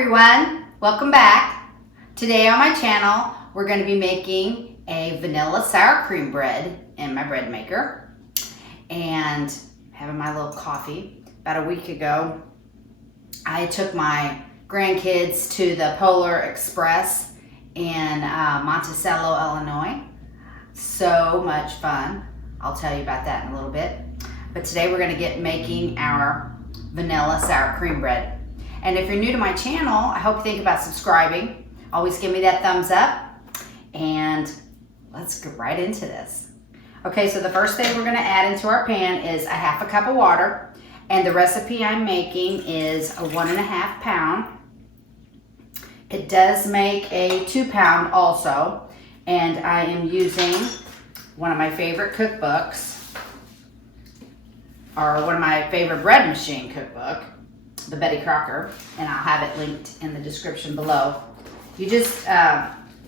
everyone, welcome back. Today on my channel we're going to be making a vanilla sour cream bread in my bread maker and having my little coffee. About a week ago I took my grandkids to the Polar Express in Monticello, Illinois. So much fun. I'll tell you about that in a little bit. But today we're going to get making our vanilla sour cream bread. And if you're new to my channel, I hope you think about subscribing. Always give me that thumbs up. And let's get right into this. Okay, so the first thing we're going to add into our pan is a half a cup of water. And the recipe I'm making is a 1.5 pound. It does make a 2 pound also. And I am using one of my favorite cookbooks, or one of my favorite bread machine cookbook, the Betty Crocker, and I'll have it linked in the description below. You just,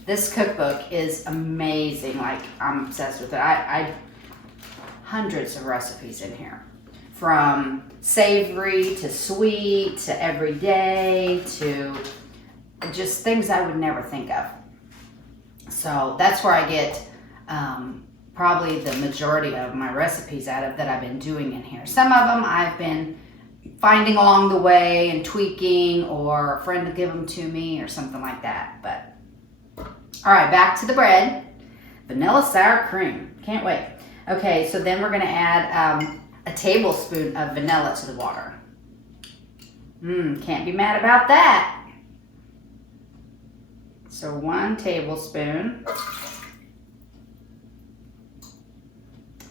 this cookbook is amazing. Like, I'm obsessed with it. I hundreds of recipes in here, from savory to sweet to everyday to just things I would never think of. So that's where I get probably the majority of my recipes out of that I've been doing in here. Some of them I've been finding along the way and tweaking, or a friend to give them to me or something like that. But all right, back to the bread. Vanilla sour cream, can't wait. Okay, so then we're going to add a tablespoon of vanilla to the water. Can't be mad about that. So 1 tablespoon.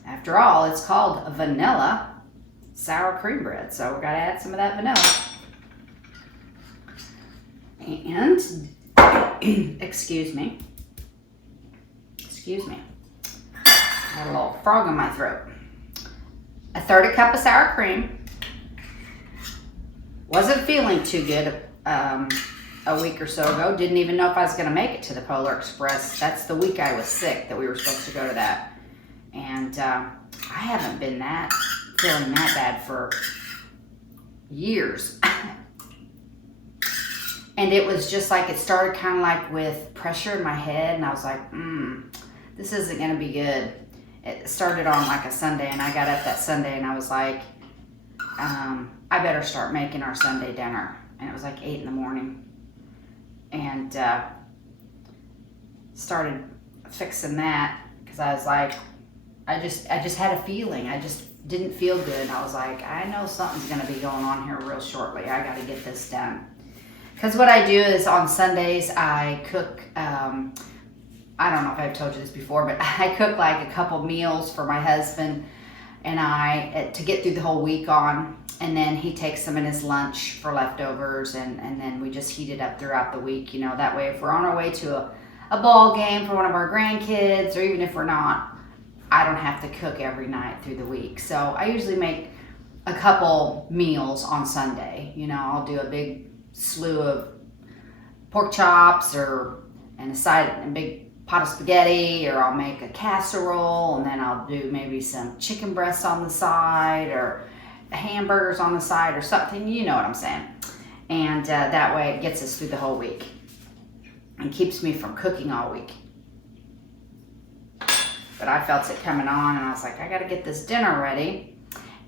After all, it's called a vanilla sour cream bread, so we're gonna add some of that vanilla. And excuse me, got a little frog in my throat. 1/3 cup of sour cream. Wasn't feeling too good a week or so ago. Didn't even know if I was gonna make it to the Polar Express. That's the week I was sick that we were supposed to go to that. And I haven't been feeling that bad for years. And it was just like, it started kind of like with pressure in my head, and I was like, this isn't gonna be good. It started on like a Sunday, and I got up that Sunday and I was like, I better start making our Sunday dinner. And it was like 8 in the morning. And started fixing that because I was like, I just had a feeling. I just didn't feel good. I was like, I know something's going to be going on here real shortly. I got to get this done. Because what I do is on Sundays, I cook, I don't know if I've told you this before, but I cook like a couple meals for my husband and I to get through the whole week on. And then he takes them in his lunch for leftovers, and then we just heat it up throughout the week. You know, that way if we're on our way to a ball game for one of our grandkids, or even if we're not, I don't have to cook every night through the week. So I usually make a couple meals on Sunday. You know, I'll do a big slew of pork chops and a big pot of spaghetti, or I'll make a casserole, and then I'll do maybe some chicken breasts on the side, or hamburgers on the side, or something. You know what I'm saying. And that way it gets us through the whole week and keeps me from cooking all week. But I felt it coming on, and I was like, I got to get this dinner ready.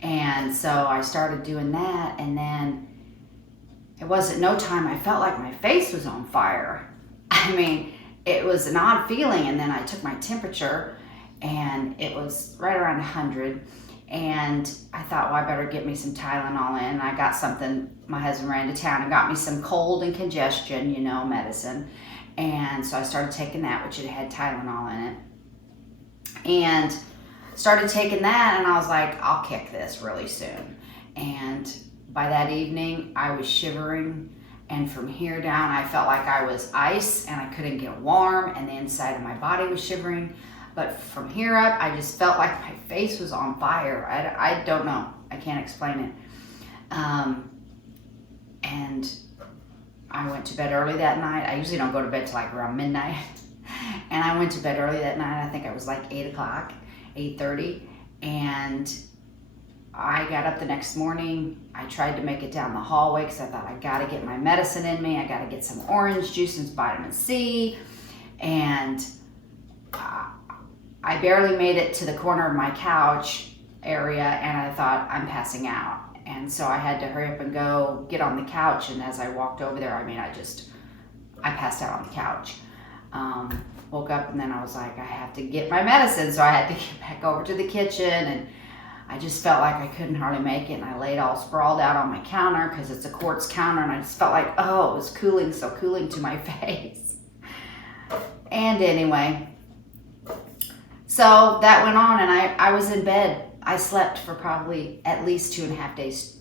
And so I started doing that, and then it wasn't no time. I felt like my face was on fire. I mean, it was an odd feeling. And then I took my temperature, and it was right around 100. And I thought, well, I better get me some Tylenol in. And I got something, my husband ran to town and got me some cold and congestion, medicine. And so I started taking that, which it had Tylenol in it. And started taking that, and I was like, I'll kick this really soon. And by that evening, I was shivering. And from here down, I felt like I was ice and I couldn't get warm, and the inside of my body was shivering. But from here up, I just felt like my face was on fire. I don't know. I can't explain it. And I went to bed early that night. I usually don't go to bed till like around midnight. And I went to bed early that night. I think it was like 8 o'clock, 8:30. And I got up the next morning. I tried to make it down the hallway because I thought I got to get my medicine in me. I got to get some orange juice and vitamin C. And I barely made it to the corner of my couch area, and I thought, I'm passing out. And so I had to hurry up and go get on the couch. And as I walked over there, I passed out on the couch. Woke up, and then I was like, I have to get my medicine. So I had to get back over to the kitchen, and I just felt like I couldn't hardly make it. And I laid all sprawled out on my counter because it's a quartz counter, and I just felt like, oh, it was cooling to my face. And anyway, so that went on, and I was in bed. I slept for probably at least 2.5 days.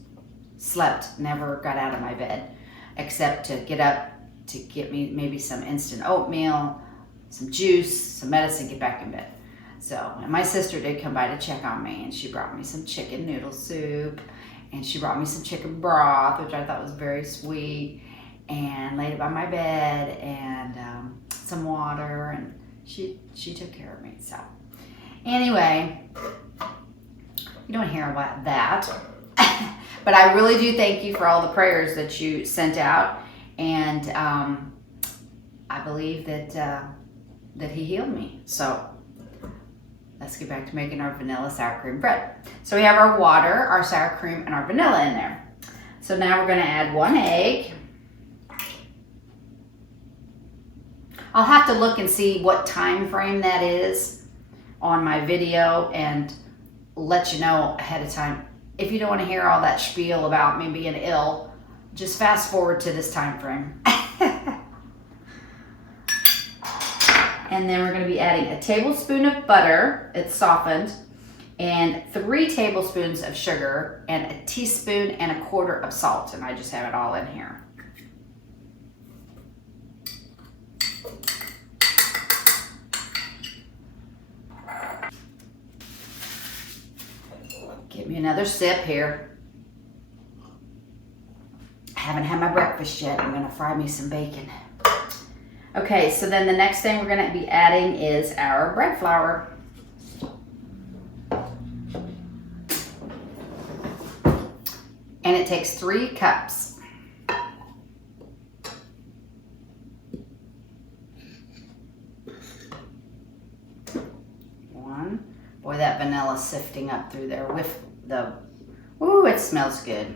Slept, never got out of my bed, except to get up to get me maybe some instant oatmeal, some juice, some medicine, get back in bed. So, and my sister did come by to check on me, and she brought me some chicken noodle soup, and she brought me some chicken broth, which I thought was very sweet, and laid it by my bed, and some water, and she took care of me. So anyway, you don't hear about that. But I really do thank you for all the prayers that you sent out, and I believe that he healed me. So let's get back to making our vanilla sour cream bread. So we have our water, our sour cream, and our vanilla in there. So now we're going to add 1 egg. I'll have to look and see what time frame that is on my video and let you know ahead of time. If you don't want to hear all that spiel about me being ill, just fast forward to this time frame. And then we're going to be adding a tablespoon of butter, it's softened, and 3 tablespoons of sugar, and 1.25 teaspoons of salt, and I just have it all in here. Give me another sip here. I haven't had my breakfast yet. I'm going to fry me some bacon. Okay, so then the next thing we're going to be adding is our bread flour. And it takes 3 cups. One. Boy, that vanilla sifting up through there with the, ooh, it smells good.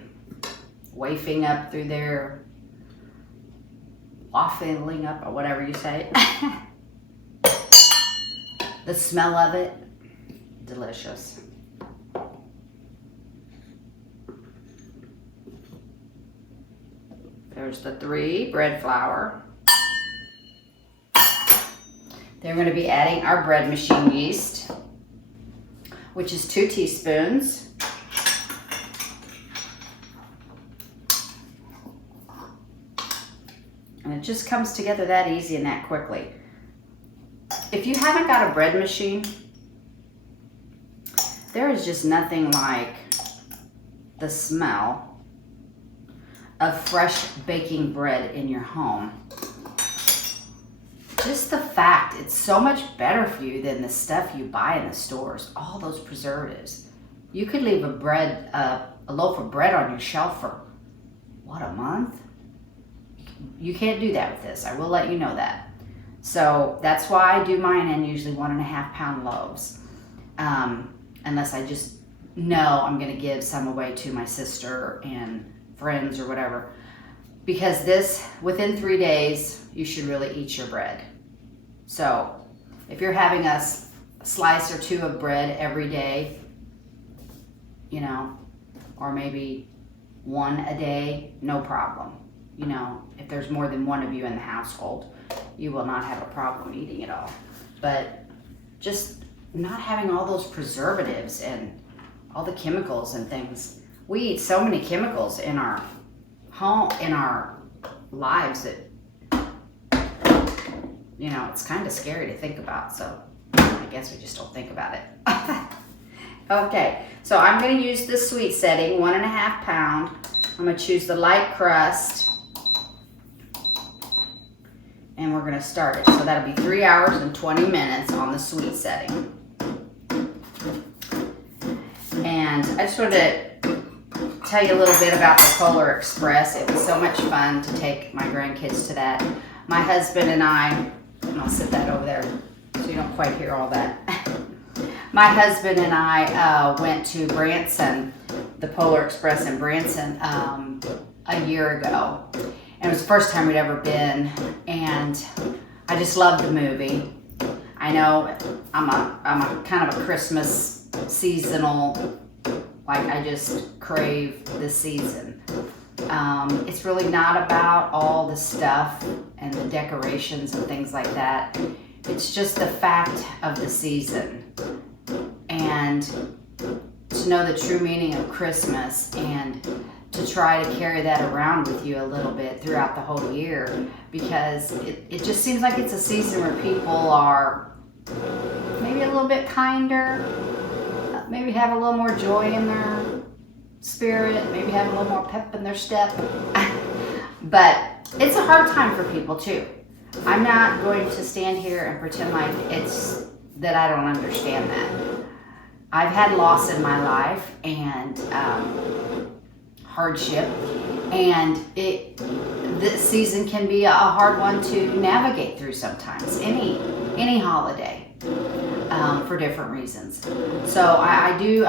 Wafting up through there. Waffling up, or whatever you say. The smell of it, delicious. There's the 3 bread flour. Then we're going to be adding our bread machine yeast, which is 2 teaspoons. And it just comes together that easy and that quickly. If you haven't got a bread machine, there is just nothing like the smell of fresh baking bread in your home. Just the fact, it's so much better for you than the stuff you buy in the stores, all those preservatives. You could leave a loaf of bread on your shelf for, what, a month? You can't do that with this. I will let you know that. So that's why I do mine in usually 1.5 pound loaves. Unless I just know I'm going to give some away to my sister and friends or whatever. Because this, within 3 days, you should really eat your bread. So if you're having a slice or 2 of bread every day, you know, or maybe 1 a day, no problem. You know, if there's more than 1 of you in the household, you will not have a problem eating it all. But just not having all those preservatives and all the chemicals and things. We eat so many chemicals in our home, in our lives that, you know, it's kind of scary to think about. So I guess we just don't think about it. Okay, so I'm going to use the sweet setting, 1.5 pound. I'm going to choose the light crust. And we're going to start it. So that'll be 3 hours and 20 minutes on the sweet setting. And And I just wanted to tell you a little bit about the Polar Express. It was so much fun to take my grandkids to that. My husband and I'll sit that over there so you don't quite hear all that. My husband and I went to Branson, the Polar Express in Branson, a year ago. And it was the first time we'd ever been, and I just loved the movie. I know I'm a kind of a Christmas seasonal, like I just crave the season. It's really not about all the stuff and the decorations and things like that. It's just the fact of the season, and to know the true meaning of Christmas, and to try to carry that around with you a little bit throughout the whole year, because it just seems like it's a season where people are maybe a little bit kinder, maybe have a little more joy in their spirit, maybe have a little more pep in their step. But it's a hard time for people too. I'm not going to stand here and pretend like it's that I don't understand that. I've had loss in my life and hardship, and this season can be a hard one to navigate through sometimes, any holiday, for different reasons. So I do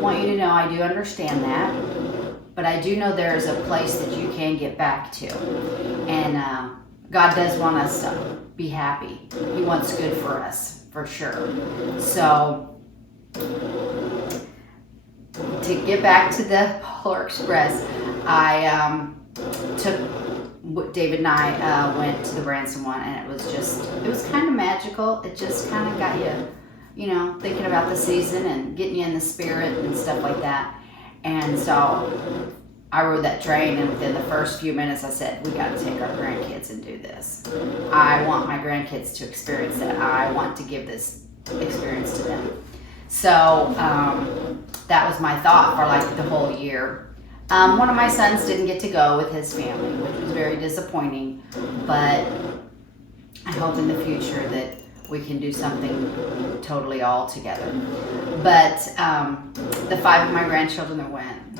want you to know I do understand that, but I do know there is a place that you can get back to, and God does want us to be happy. He wants good for us, for sure. So to get back to the Polar Express, I David and I went to the Branson one, and it was kind of magical. It just kind of got you thinking about the season and getting you in the spirit and stuff like that. And so I rode that train, and within the first few minutes I said, we got to take our grandkids and do this. I want my grandkids to experience that. I want to give this experience to them. So that was my thought for like the whole year. One of my sons didn't get to go with his family, which was very disappointing, but I hope in the future that we can do something totally all together. But the 5 of my grandchildren that went,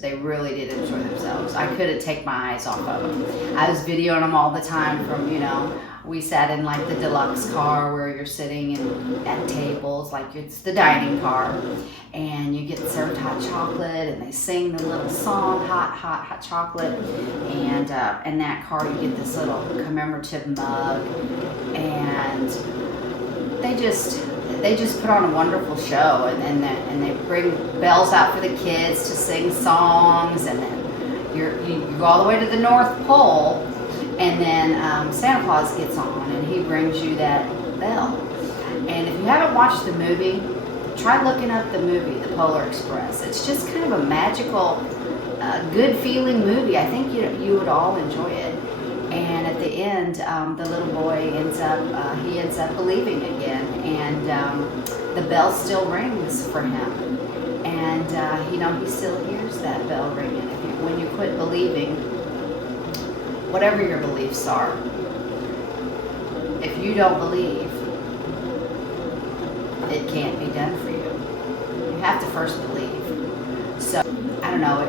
they really did enjoy themselves. I couldn't take my eyes off of them. I was videoing them all the time from, we sat in like the deluxe car where you're sitting at tables, like it's the dining car, and you get served hot chocolate, and they sing the little song, hot chocolate, and in that car you get this little commemorative mug, and they just put on a wonderful show, and they bring bells out for the kids to sing songs, and then you go all the way to the North Pole. And then Santa Claus gets on, and he brings you that bell. And if you haven't watched the movie, try looking up the movie, The Polar Express. It's just kind of a magical, good feeling movie. I think you would all enjoy it. And at the end, the little boy ends up believing again, and the bell still rings for him. And he still hears that bell ringing. When you quit believing, whatever your beliefs are, if you don't believe, it can't be done for you. You have to first believe. So, I don't know,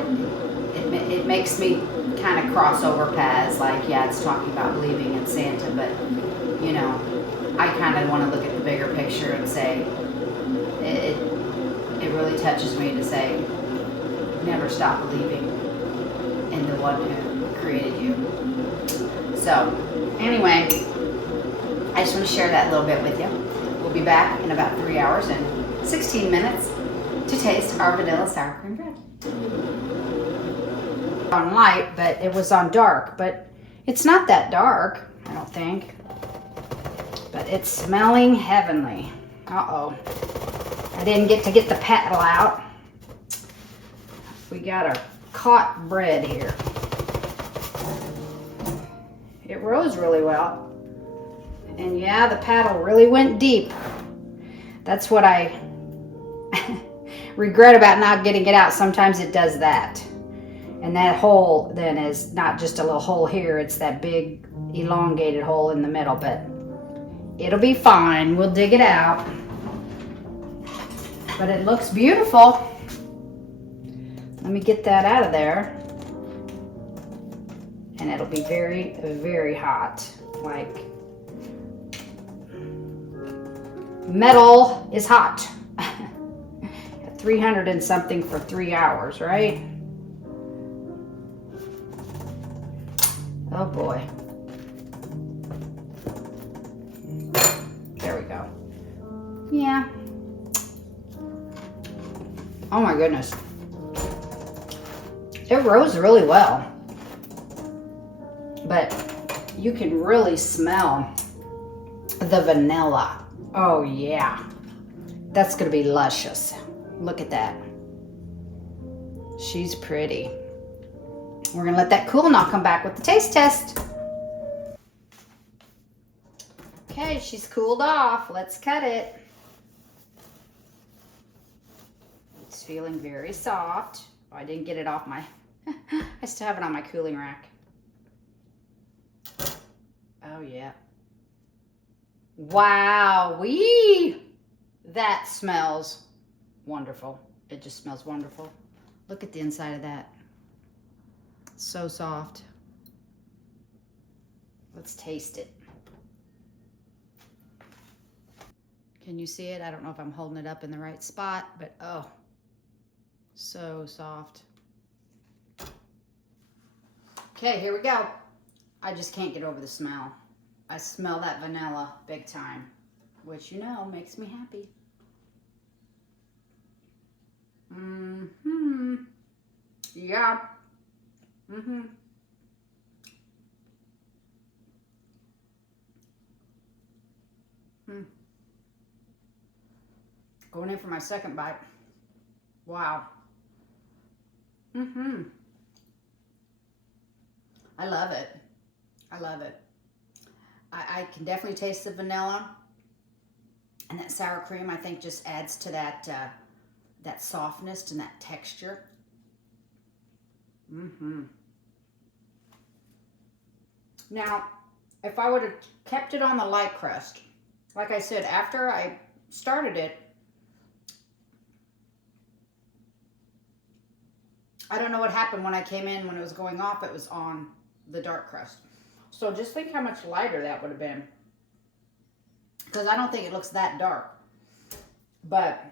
it makes me kind of cross over paths, like, yeah, it's talking about believing in Santa, but, I kind of want to look at the bigger picture and say, it really touches me to say, never stop believing in the one who created you. So, anyway, I just want to share that a little bit with you. We'll be back in about 3 hours and 16 minutes to taste our vanilla sour cream bread. On light, but it was on dark, but it's not that dark, I don't think. But it's smelling heavenly. Uh-oh. I didn't get to get the paddle out. We got our caught bread here. It rose really well. And yeah, the paddle really went deep. That's what I regret about not getting it out. Sometimes it does that. And that hole then is not just a little hole here, it's that big elongated hole in the middle, but it'll be fine. We'll dig it out. But it looks beautiful. Let me get that out of there. And it'll be very, very hot. Like, metal is hot. At 300 and something for 3 hours, right? Oh boy. There we go. Yeah. Oh my goodness. It rose really well. But you can really smell the vanilla. Oh yeah. That's gonna be luscious. Look at that. She's pretty. We're gonna let that cool and I'll come back with the taste test. Okay, she's cooled off. Let's cut it. It's feeling very soft. Oh, I didn't get it off my, I still have it on my cooling rack. Oh yeah. Wow-wee! That smells wonderful. It just smells wonderful. Look at the inside of that. So soft. Let's taste it. Can you see it? I don't know if I'm holding it up in the right spot, but oh, so soft. Okay, here we go. I just can't get over the smell. I smell that vanilla big time, which you know makes me happy. Mm-hmm. Yeah. Mm-hmm. Going in for my second bite. Wow. Mm-hmm. I love it. I love it. I can definitely taste the vanilla, and that sour cream I think just adds to that that softness and that texture. Mm-hmm. Now, if I would have kept it on the light crust, like I said, after I started it, I don't know what happened when I came in. When it was going off, it was on the dark crust. So just think how much lighter that would have been. Because I don't think it looks that dark. But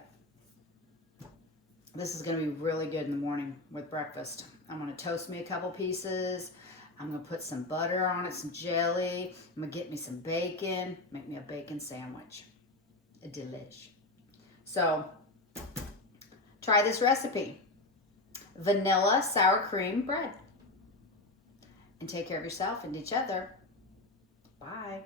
this is going to be really good in the morning with breakfast. I'm going to toast me a couple pieces. I'm going to put some butter on it, some jelly. I'm going to get me some bacon. Make me a bacon sandwich. A delish. So, try this recipe. Vanilla sour cream bread. And take care of yourself and each other. Bye.